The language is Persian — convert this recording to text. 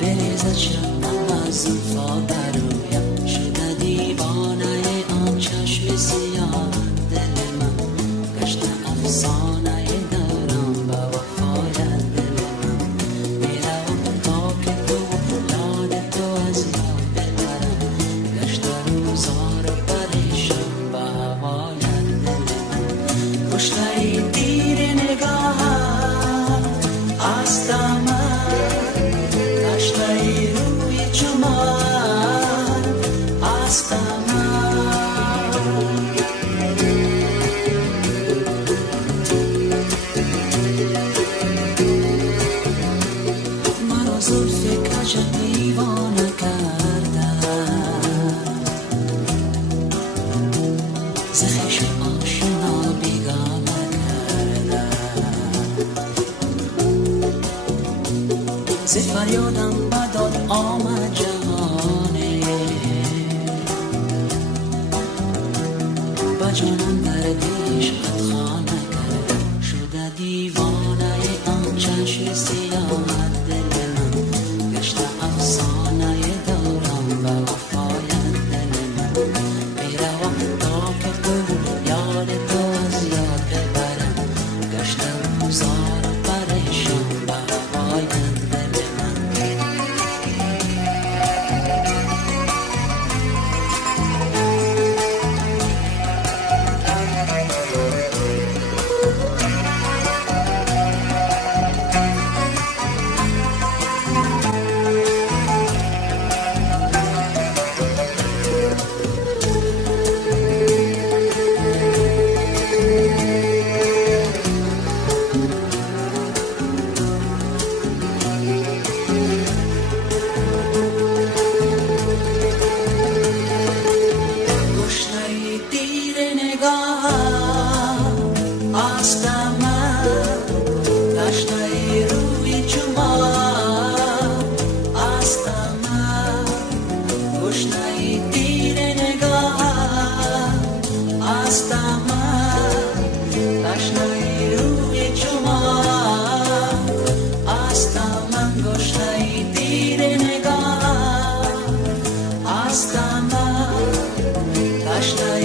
بریزد شبنم از زلفا برویم، شده دیوانه آن چشم سیاه دل من، گشته افسانه دارم به وفای دل من. میروم تا که تو یاد تو از یاد ببرم، گشته روزا رو پریشان به هوای دل من. کشته تیر نگاهم از دامن، گشته روی چمان از دامن. مرا زلف کج دیوانه کردن، ز خویش آشنا بیگانه کردن. ز فریادم بداد آمد جهانه، با جانم دردیش خانه کردم، شده دیوانه آن چشم سیاه دل من، گشته افسانه دارم به وفای دل من. میروم تا که تو یاد تو از یاد ببرم، گشته روزا رو پریشان به هوای دل من. گشنه تیر نگاهم از دامن، گشته روی چمان از دامن. گشنه تیر نگاهم از دامن، گشته روی چمان از دامن. گشنه تیر نگاهم از دامن، گشته